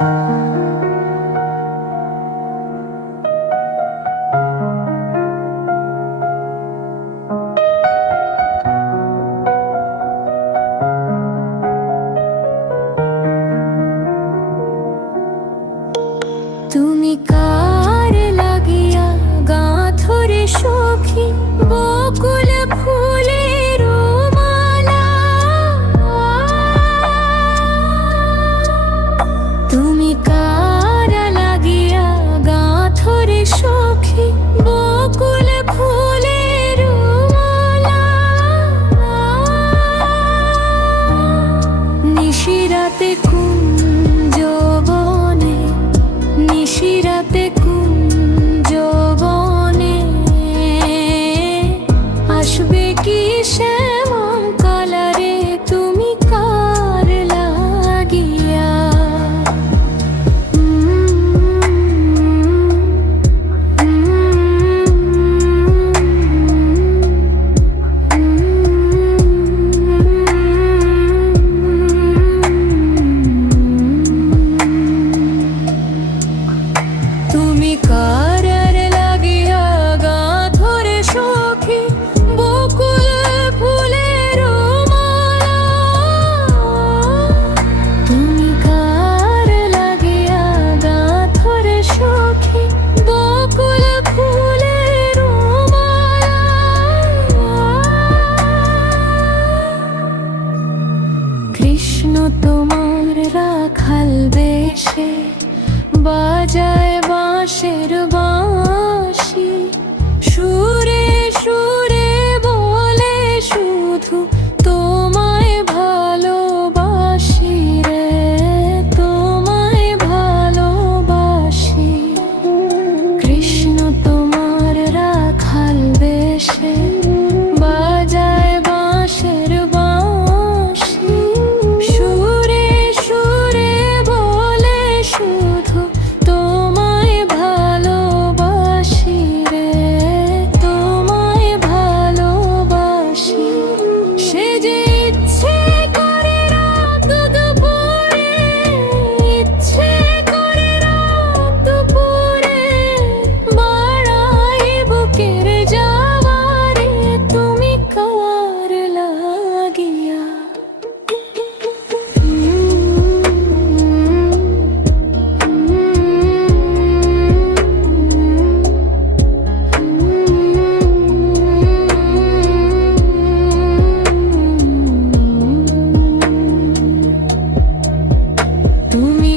তুমি কার লাগিয়া গাঁথো রে সখী বকুল ফুলের মালা। তুমি কার লাগিয়া গাঁথো রে সখী বকুল ফুলের মালা। নিশিরাতে কুঞ্জ বনে, নিশিরাতে কুঞ্জ বনে আসবে কি শ্যামম কালারে তুমি কার লাগিয়া। তুমি কার লাগিয়া গাঁথো রে সখী বকুল ফুলের মালা। তুমি কার লাগিয়া গাঁথো রে সখী বকুল ফুলের মালা। কৃষ্ণ তোমার রাখাল বেশে বাজায় বাঁশের বাঁশি, সুরে সুরে বলে শুধু তোমায় ভালোবাসি রে, তোমায় ভালোবাসি। কৃষ্ণ তোমার রাখাল বেশে বাজায় বাঁশের বাঁশি, সুরে সুরে বলে শুধু তোমায় ভালোবাসি রে, তোমায় ভালোবাসি। সে যে ইচ্ছে করে রাত দুপুরে, ইচ্ছে করে রাত দুপুরে বাড়াই বুকের যাওয়ারে তুমি কার লাগিয়া। তুমি